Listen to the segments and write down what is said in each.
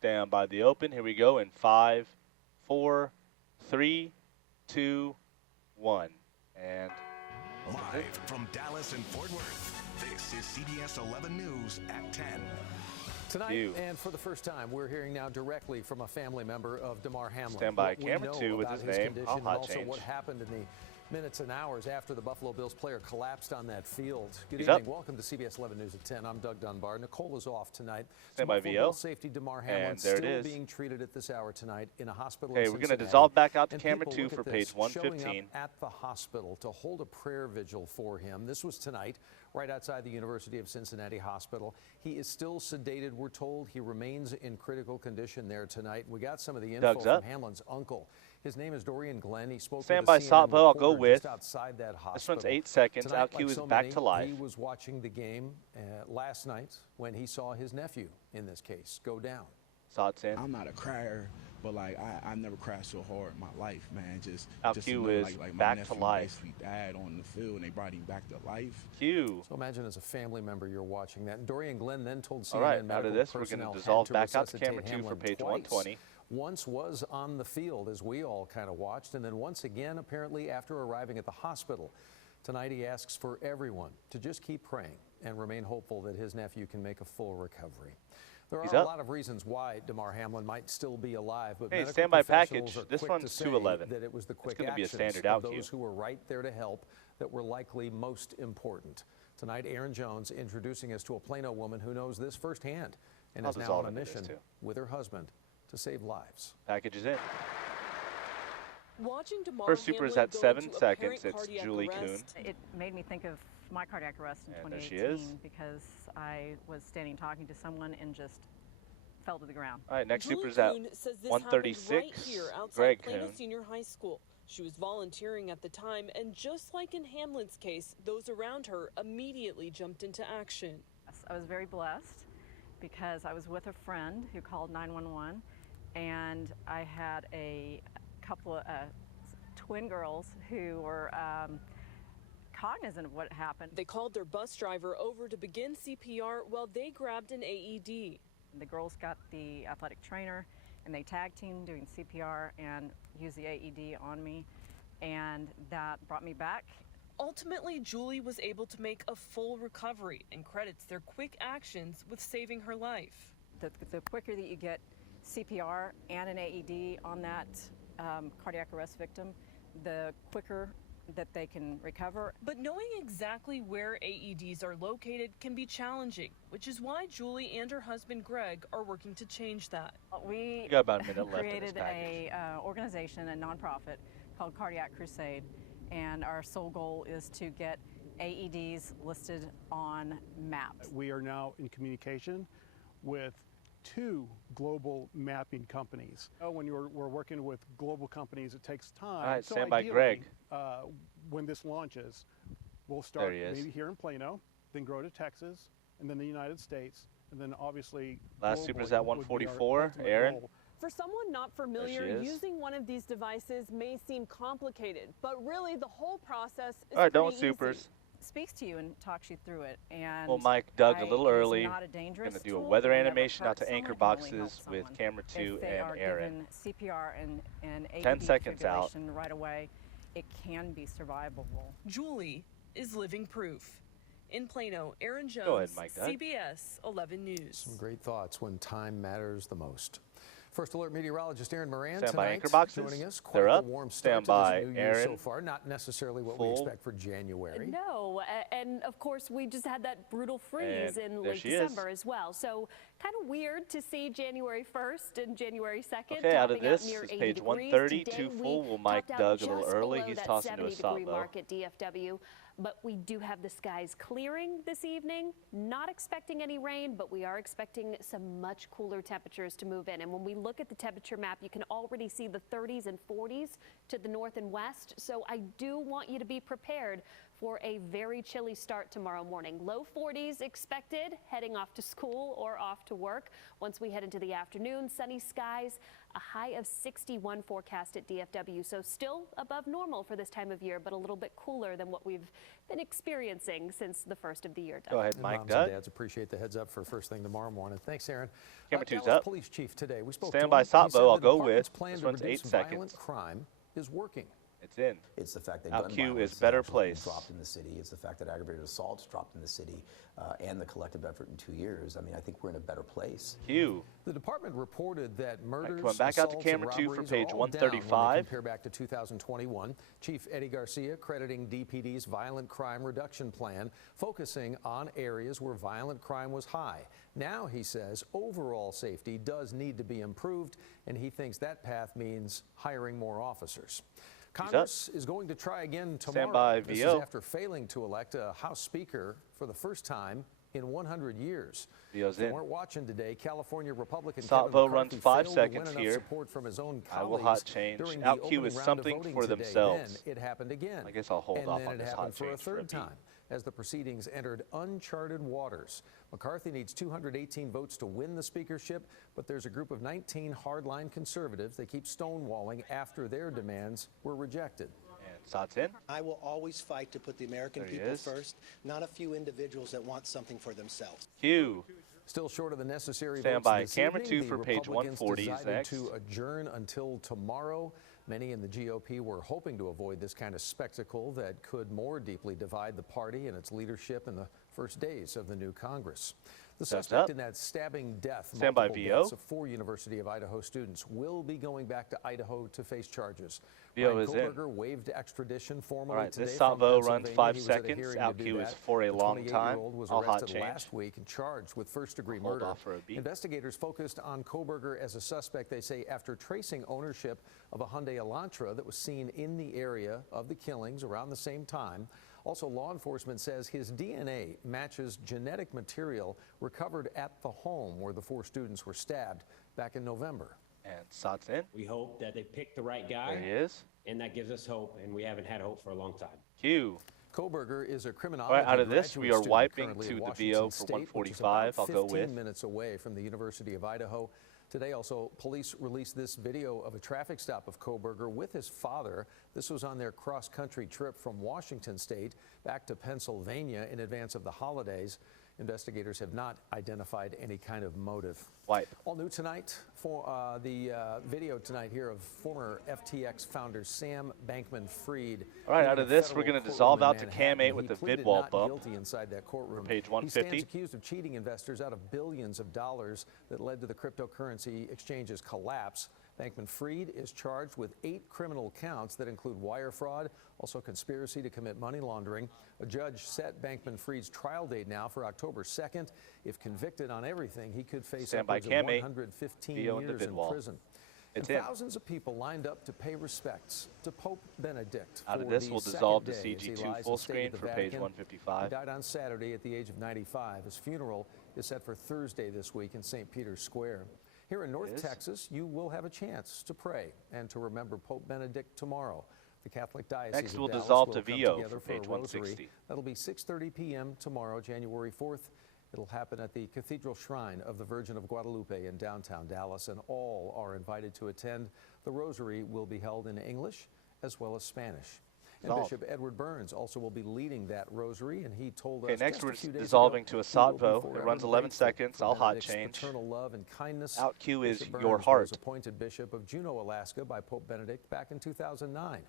Stand by the open. Here we go in 5, 4, 3, 2, 1. And live from Dallas and Fort Worth, this is CBS 11 News at 10. Tonight, and for the first time, we're hearing now directly from a family member of Damar Hamlin. Stand by camera 2 with his name. Condition, and also what happened in the minutes and hours after the Buffalo Bills player collapsed on that field. Good evening. Welcome to CBS 11 News at 10. I'm Doug Dunbar. Nicole is off tonight. Stand by VO. Safety Damar Hamlin still being treated at this hour tonight in a hospital. Okay, we're going to dissolve back out to camera 2 for page 115. Showing up at the hospital to hold a prayer vigil for him. This was tonight, right outside the University of Cincinnati Hospital. He is still sedated, we're told. He remains in critical condition there tonight. We got some of the info from Hamlin's uncle. His name is Dorian Glenn. He spoke Stand by Sotvo, I'll go with. Outside that hospital. This one's 8 seconds. Tonight, Alq is back to life. He was watching the game last night when he saw his nephew, in this case, go down. Thoughts in. I'm not a crier, but like I never cried so hard in my life, man. Just Alq is like back to life. He died on the field, and they brought him back to life. Q. So imagine as a family member you're watching that. And Dorian Glenn then told CNN All right, medical out of this, we're going to dissolve back out to camera 2 for page 120. Once was on the field, as we all kind of watched, and then once again, apparently, after arriving at the hospital. Tonight, he asks for everyone to just keep praying and remain hopeful that his nephew can make a full recovery. There are a lot of reasons why Damar Hamlin might still be alive, but medical standby professionals package. are This quick one's to 211. say that it was the quick it's going to be a actions standard of Alq. those who were right there to help that were likely most important. Tonight, Aaron Jones introducing us to a Plano woman who knows this firsthand and is now on a mission with her husband to save lives. Package is in. Watching Damar First super is at 7 seconds. It's Julie Kuhn. It made me think of my cardiac arrest in 2018 because I was standing talking to someone and just fell to the ground. All right, next super is at 136. Right here outside Greg Plano Kuhn. Senior High School. She was volunteering at the time, and just like in Hamlin's case, those around her immediately jumped into action. I was very blessed because I was with a friend who called 911, and I had a couple of twin girls who were cognizant of what happened. They called their bus driver over to begin CPR while they grabbed an AED. The girls got the athletic trainer, and they tag teamed doing CPR and used the AED on me, and that brought me back. Ultimately, Julie was able to make a full recovery and credits their quick actions with saving her life. The quicker that you get CPR and an AED on that cardiac arrest victim, the quicker that they can recover. But knowing exactly where AEDs are located can be challenging, which is why Julie and her husband Greg are working to change that. We got about a minute left created a organization, a nonprofit called Cardiac Crusade, and our sole goal is to get AEDs listed on maps. We are now in communication with 2 global mapping companies. When we're working with global companies, it takes time. All right, so stand by Greg. When this launches, we'll start maybe here in Plano, then grow to Texas, and then the United States, and then obviously last super is at 144. Aaron. Goal. For someone not familiar, using one of these devices may seem complicated, but really the whole process is all right, pretty don't supers. Easy. Speaks to you and talks you through it. And well, Mike, Doug, a little early. Going to do a weather animation out to anchor boxes with camera 2 and Aaron. CPR and AED 10 seconds out. Right away, it can be survivable. Julie is living proof. In Plano, Aaron Jones, go ahead, Mike, CBS 11 News. Some great thoughts when time matters the most. First Alert meteorologist Aaron Moran stand by tonight anchor boxes. joining us. They're Quite up. a warm start stand by to this new year Aaron. so far. Not necessarily what we expect for January. No, and of course we just had that brutal freeze in late December as well. So kind of weird to see January 1st and January 2nd. Okay, out of this is page 130, too full. We'll mic Doug a little early. He's tossing to a stop though. Mark at DFW. But we do have the skies clearing this evening. Not expecting any rain, but we are expecting some much cooler temperatures to move in. And when we look at the temperature map, you can already see the 30s and 40s to the north and west. So I do want you to be prepared for a very chilly start tomorrow morning. Low 40s expected heading off to school or off to work. Once we head into the afternoon, sunny skies, a high of 61 forecast at DFW. So still above normal for this time of year, but a little bit cooler than what we've been experiencing since the first of the year. Go ahead, And Mike. moms Doug. and dads appreciate the heads up for first thing tomorrow morning. Thanks, Aaron. Camera two's Dallas up. Police Chief today. We spoke Stand to by, him. stop, He said Bo. I'll the go department's with. plan This to one's reduce 8 seconds. violent crime is working. It's in. It's the fact that Out gun Q violence is better actually place. dropped in the city. It's the fact that aggravated assaults dropped in the city, and the collective effort in 2 years. I mean, I think we're in a better place. Q. The department reported that murders, come back out to assaults, camera and 2 for robberies page are all down when they 135. compare back to 2021. Chief Eddie Garcia crediting DPD's violent crime reduction plan, focusing on areas where violent crime was high. Now, he says, overall safety does need to be improved, and he thinks that path means hiring more officers. Congress is going to try again tomorrow. Stand by, This VO. is after failing to elect a House Speaker for the first time in 100 years. VO's If you in. weren't watching today, California Republican Stop Kevin vote McCarthy runs 5 failed to seconds win enough here. support from his own I will colleagues hot change. during the Out Q opening is round of something voting for today. themselves. Then it happened again. I guess I'll hold and off then on it this happened hot for a change for a third beat. time as the proceedings entered uncharted waters. McCarthy needs 218 votes to win the speakership, but there's a group of 19 hardline conservatives they keep stonewalling after their demands were rejected. And Sot's in. I will always fight to put the American There he people is. first, not a few individuals that want something for themselves. Q. Still short of the necessary Stand votes by. this Camera evening, 2 for the page Republicans 140 is decided next. to adjourn until tomorrow. Many in the GOP were hoping to avoid this kind of spectacle that could more deeply divide the party and its leadership in the first days of the new Congress. The Steps suspect up. in that stabbing death, Stand by, multiple VO. deaths of 4 University of Idaho students, will be going back to Idaho to face charges. VO Ryan is in. Kohberger waived extradition formally All right, today this from Salvo runs Pennsylvania. 5 He was at a seconds. hearing Out to do Q is that. for a The long time. 28-year-old was I'll hot arrested change. last week and charged with first-degree Hold murder. off for a beat. Investigators focused on Kohberger as a suspect, they say, after tracing ownership of a Hyundai Elantra that was seen in the area of the killings around the same time. Also, law enforcement says his DNA matches genetic material recovered at the home where the 4 students were stabbed back in November. And Sot's in. We hope that they pick the right guy, There he is. and that gives us hope, and we haven't had hope for a long time. Q. Kohberger is a criminology All right, out of this, we graduate are student wiping currently to at the Washington VO for State, which is 145. about I'll go 15 with. minutes away from the University of Idaho. Today, also, police released this video of a traffic stop of Kohberger with his father. This was on their cross-country trip from Washington State back to Pennsylvania in advance of the holidays. Investigators have not identified any kind of motive. Wipe. All new tonight for the video tonight here of former FTX founder Sam Bankman-Fried. All right, in out a of this, federal we're gonna courtroom dissolve in out to Cam Manhattan. 8 with He the pleaded vidwall not bump. guilty inside that courtroom. Page He 150. stands accused of cheating investors out of billions of dollars that led to the cryptocurrency exchange's collapse. Bankman-Fried is charged with 8 criminal counts that include wire fraud, also conspiracy to commit money laundering. A judge set Bankman-Fried's trial date now for October 2nd. If convicted on everything, he could face Stand by, upwards of Cam 8. 115 VO in the years in vidwall. prison. And It's in. thousands of people lined up to pay respects to Pope Benedict. Out of for this, the we'll second dissolve to day as he CG2 lies full in state screen at the for page Vatican. 155. He died on Saturday at the age of 95. His funeral is set for Thursday this week in St. Peter's Square. Here in North is. Texas, you will have a chance to pray and to remember Pope Benedict tomorrow. The Catholic Diocese Next, of we'll Dallas dissolve will to come VO together for page a rosary. 160. That'll be 6:30 p.m. tomorrow, January 4th. It'll happen at the Cathedral Shrine of the Virgin of Guadalupe in downtown Dallas, and all are invited to attend. The rosary will be held in English as well as Spanish. And Dissolve. Bishop Edward Burns also will be leading that rosary, and he told us Okay, next just we're a few days dissolving ago, to a he will be Satvo. It forever runs 11 grateful seconds. for I'll hot Benedict's change. paternal love and kindness. Out Q is Bishop your Burns heart. was appointed Bishop of Juneau, Alaska by Pope Benedict back in 2009.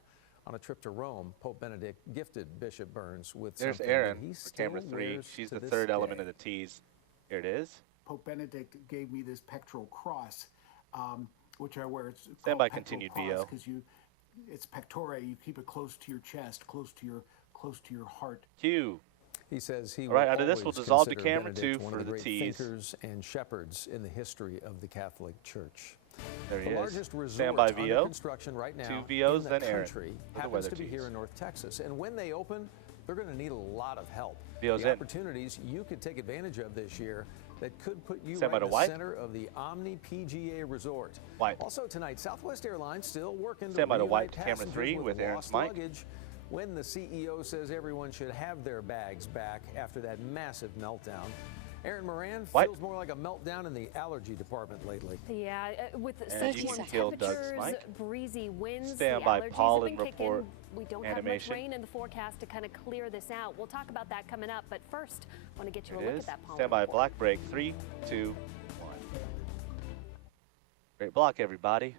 On a trip to Rome, Pope Benedict gifted Bishop Burns with There's something Erin that he for still camera 3. wears She's to the this third element day. of the tease. Here it is. Pope Benedict gave me this pectoral cross, which I wear. It's Stand by, continued VO. because it's pectore. You keep it close to your chest, close to your heart. Q. He says he All right, will out of this, we'll always dissolve to consider camera Benedict 2 one for of the the great tease. thinkers and shepherds in the history of the Catholic Church. There he The is. largest resort Stand by, under VO. construction right now 2 VOs, in the then Aaron country for the happens weather to be tease. here in North Texas. And when they open, they're going to need a lot of help. VOs the in. opportunities you could take advantage of this year that could put you Stand by right to in the wipe. center of the Omni PGA Resort. Wipe. Also tonight, Southwest Airlines still working Stand by to reunite wipe to camera passengers 3 with Aaron's lost mic. luggage. when the CEO says everyone should have their bags back after that massive meltdown. Aaron Moran feels more like a meltdown in the allergy department lately. Yeah, with And such you warm can kill Doug's temperatures, mic. breezy winds, Stand the by allergies pollen have been kicking. report We don't animation. have much rain in the forecast to kind of clear this out. We'll talk about that coming up, but first, I want to get you a It look is. at that pollen Stand by report. black break. 3, 2, 1. Great block, everybody.